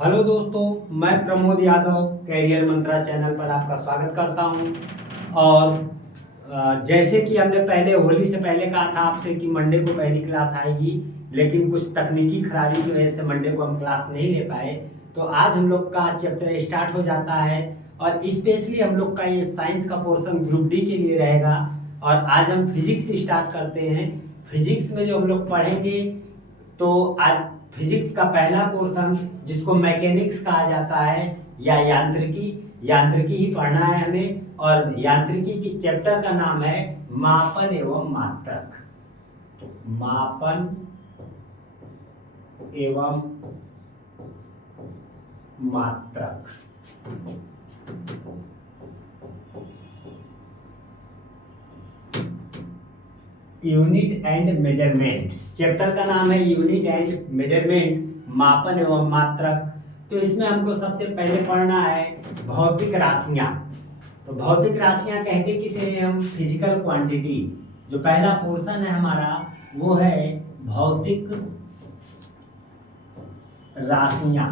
Hello दोस्तों, मैं Pramod Yadav career मंत्रा channel पर आपका स्वागत करता हूं। और जैसे कि हमने पहले होली से पहले कहा था आपसे कि मंडे को पहली क्लास आएगी, लेकिन कुछ तकनीकी खराबी की वजह से मंडे को हम क्लास नहीं ले पाए। तो आज हम लोग का चैप्टर स्टार्ट हो जाता है और स्पेशली हम लोग का ये साइंस का पोर्शन ग्रुप डी के लिए रहेगा। और आज हम फिजिक्स स्टार्ट करते हैं। फिजिक्स में जो हम लोग पढ़ेंगे, तो आज फिजिक्स का पहला पोर्शन जिसको मैकेनिक्स कहा जाता है या यांत्रिकी यांत्रिकी ही पढ़ना है हमें। और यांत्रिकी की चैप्टर का नाम है मापन एवं मात्रक। तो मापन एवं मात्रक। यूनिट एंड मेजरमेंट, चैप्टर का नाम है यूनिट एंड मेजरमेंट, मापन एवं मात्रक। तो इसमें हमको सबसे पहले पढ़ना है भौतिक राशियां। तो भौतिक राशियां कहते किसे हैं हम? Physical quantity. जो पहला पोर्शन है हमारा वो है भौतिक राशियां।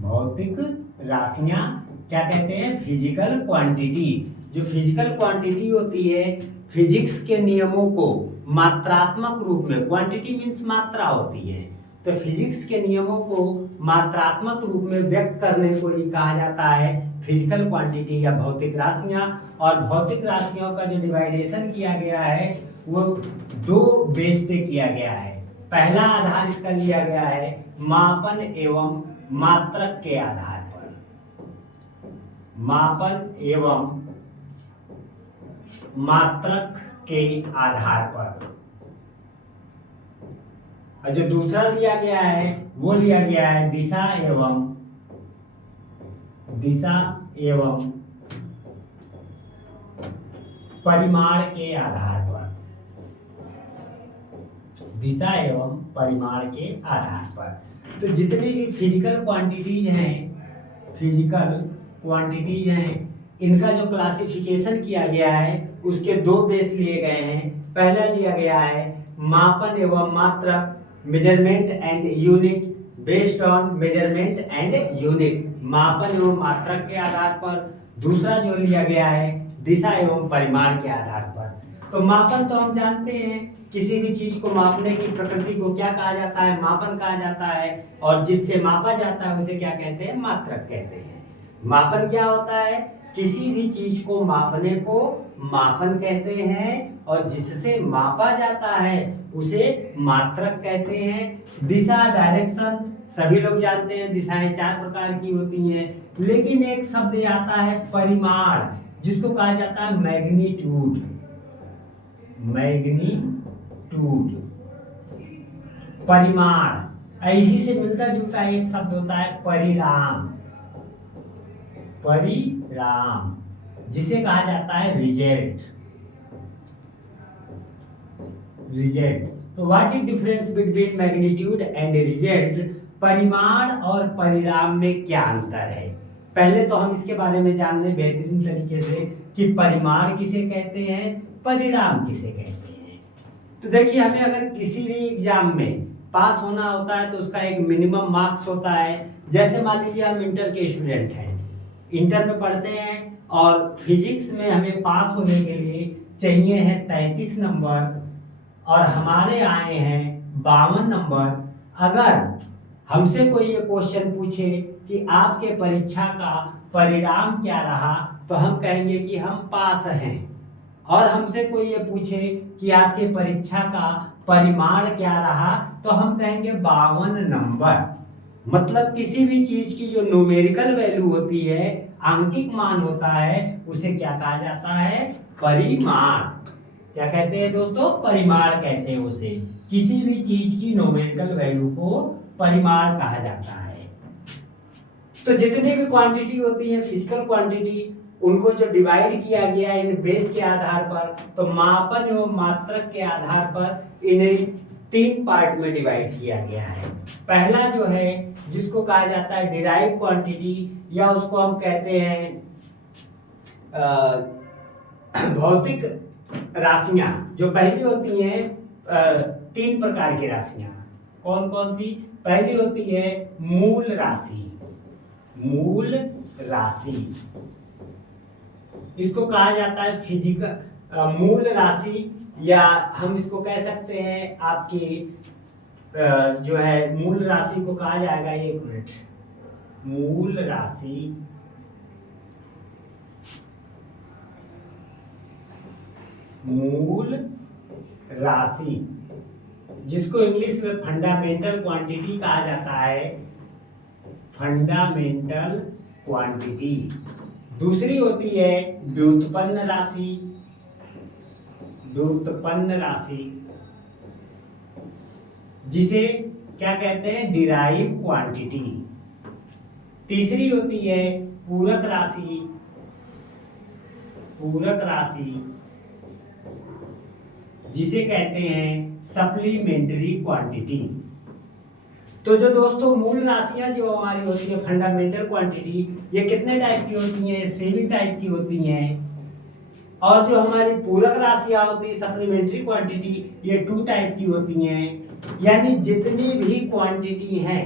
भौतिक राशियां क्या कहते हैं? Physical quantity. जो फिजिकल क्वांटिटी होती है, फिजिक्स के नियमों को मात्रात्मक रूप में, क्वांटिटी मीन्स मात्रा होती है, तो फिजिक्स के नियमों को मात्रात्मक रूप में व्यक्त करने को ही कहा जाता है फिजिकल क्वांटिटी या भौतिक राशियां। और भौतिक राशियों का जो डिवाइडेशन किया गया है वो दो बेस पे किया गया है। पहला आधार इसका लिया गया है मापन एवं मात्रक के आधार पर। मापन एवं मात्रक के आधार पर। और जो दूसरा लिया गया है वो लिया गया है दिशा एवं परिमाण के आधार पर। दिशा एवं परिमाण के आधार पर। तो जितनी भी फिजिकल क्वांटिटीज हैं, इनका जो क्लासिफिकेशन किया गया है उसके दो बेस लिए गए हैं। पहला लिया गया है मापन एवं मात्रक, measurement and unit, based on measurement and unit, मापन एवं मात्रक के आधार पर। दूसरा जो लिया गया है दिशा एवं परिमाण के आधार पर। तो मापन तो हम जानते हैं, किसी भी चीज को मापने की प्रकृति को क्या कहा जाता है? मापन कहा जाता है। और जिससे मापा जाता है उसे क्या कहते हैं? मात्रक कहते हैं। मापन क्या होता है? किसी भी चीज को मापने को मापन कहते हैं, और जिससे मापा जाता है उसे मात्रक कहते हैं। दिशा, डायरेक्शन, सभी लोग जानते हैं दिशाएं चार प्रकार की होती हैं। लेकिन एक शब्द आता है परिमाण, जिसको कहा जाता है मैग्नीट्यूड। परिमाण। इसी से मिलता जुलता एक शब्द होता है परिणाम, जिसे कहा जाता है रिजल्ट। तो what is difference between magnitude and result? परिमाण और परिणाम में क्या अंतर है? पहले तो हम इसके बारे में जान लें बेहतरीन तरीके से कि परिमाण किसे कहते हैं, परिणाम किसे कहते हैं। तो देखिए, हमें अगर किसी भी एग्जाम में पास होना होता है तो उसका एक मिनिमम मार्क्स होता है। जैसे मान लीजिए हम इंटर के स्टूडेंट हैं, इंटर में पढ़ते हैं और फिजिक्स में हमें पास होने के लिए चाहिए है 33 नंबर और हमारे आए हैं 52 नंबर। अगर हमसे कोई ये क्वेश्चन पूछे कि आपके परीक्षा का परिणाम क्या रहा, तो हम कहेंगे कि हम पास हैं। और हमसे कोई ये पूछे कि आपके परीक्षा का परिमाण क्या रहा, तो हम कहेंगे 52 नंबर। मतलब किसी भी चीज की जो न्यूमेरिकल वैल्यू होती है, आंकिक मान होता है, उसे क्या कहा जाता है? परिमाण। क्या कहते हैं दोस्तों? परिमाण कहते हैं उसे। किसी भी चीज की न्यूमेरिकल वैल्यू को परिमाण कहा जाता है। तो जितनी भी क्वांटिटी होती है फिजिकल क्वांटिटी, उनको जो डिवाइड किया गया इन बेस के आधार पर, तो मापन एवं मात्रक के आधार पर इन्हें 3 पार्ट में डिवाइड किया गया है। पहला जो है जिसको कहा जाता है डिराइव क्वांटिटी, या उसको हम कहते हैं भौतिक राशियां। जो पहली होती हैं 3 प्रकार की राशियां। कौन कौन सी? पहली होती है मूल राशि। मूल राशि इसको कहा जाता है फिजिकल मूल राशि, या हम इसको कह सकते हैं आपकी जो है मूल राशि को कहा जाएगा, एक मिनट, मूल राशि मूल राशि जिसको इंग्लिश में फंडामेंटल क्वांटिटी कहा जाता है, फंडामेंटल क्वांटिटी। दूसरी होती है व्युत्पन्न राशि। व्युत्पन्न राशि जिसे क्या कहते हैं? Derive quantity. तीसरी होती है पूरक राशि। पूरक राशि जिसे कहते हैं सप्लीमेंट्री क्वांटिटी। तो जो दोस्तों मूल राशियां जो हमारी होती है फंडामेंटल क्वांटिटी, ये कितने टाइप की होती हैं? 7 टाइप की होती हैं। और जो हमारी पूरक राशियां होती है सप्लीमेंट्री क्वांटिटी, ये 2 टाइप की होती हैं। यानी जितनी भी क्वांटिटी हैं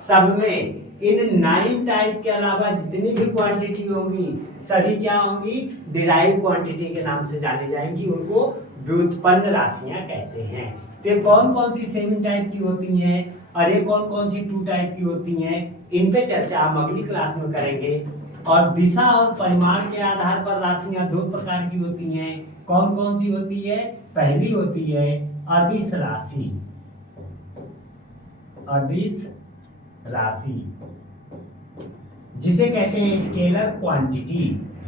सब में इन 9 टाइप के अलावा जितनी भी क्वांटिटी होंगी सभी क्या होंगी? डिराइव क्वांटिटी के नाम से जानी जाएंगी, उनको व्युत्पन्न राशियां कहते हैं। तो कौन कौन सी 7 टाइप की होती हैं और ये कौन कौन सी 2 टाइप की होती हैं, इन पे चर्चा हम अगली क्लास में करेंगे। और दिशा और परिमाण के आधार पर राशियां 2 प्रकार की होती हैं। कौन कौन सी होती है? पहली होती है अदिश राशि। अदिश राशि जिसे कहते हैं स्केलर क्वांटिटी।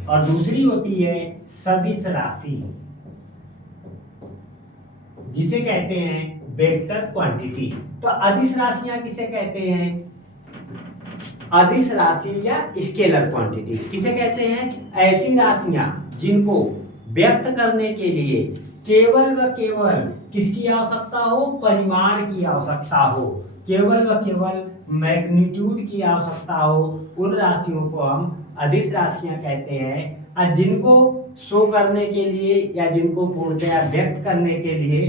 और दूसरी होती है सदिश राशि जिसे कहते हैं वेक्टर क्वांटिटी। तो अदिश राशियां किसे कहते हैं? अदिश राशि या स्केलर क्वांटिटी किसे कहते हैं? ऐसी राशियां जिनको व्यक्त करने के लिए केवल व केवल किसकी आवश्यकता हो? परिमाण की आवश्यकता हो, केवल व केवल मैग्नीट्यूड की आवश्यकता हो, उन राशियों को हम अदिश राशियां कहते हैं। और जिनको शो करने के लिए या जिनको पूर्णतया व्यक्त करने के लिए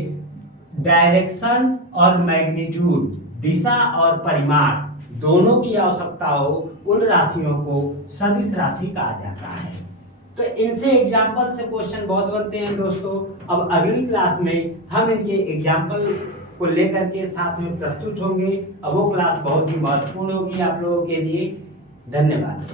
डायरेक्शन और मैग्नीट्यूड, दिशा और परिमाण दोनों की आवश्यकता हो, उन राशियों को सदिश राशि कहा जाता है। तो इनसे एग्जाम्पल से क्वेश्चन बहुत बनते हैं दोस्तों। अब अगली क्लास में हम इनके एग्जाम्पल को लेकर के साथ में प्रस्तुत होंगे। अब वो क्लास बहुत ही महत्वपूर्ण होगी आप लोगों के लिए। धन्यवाद।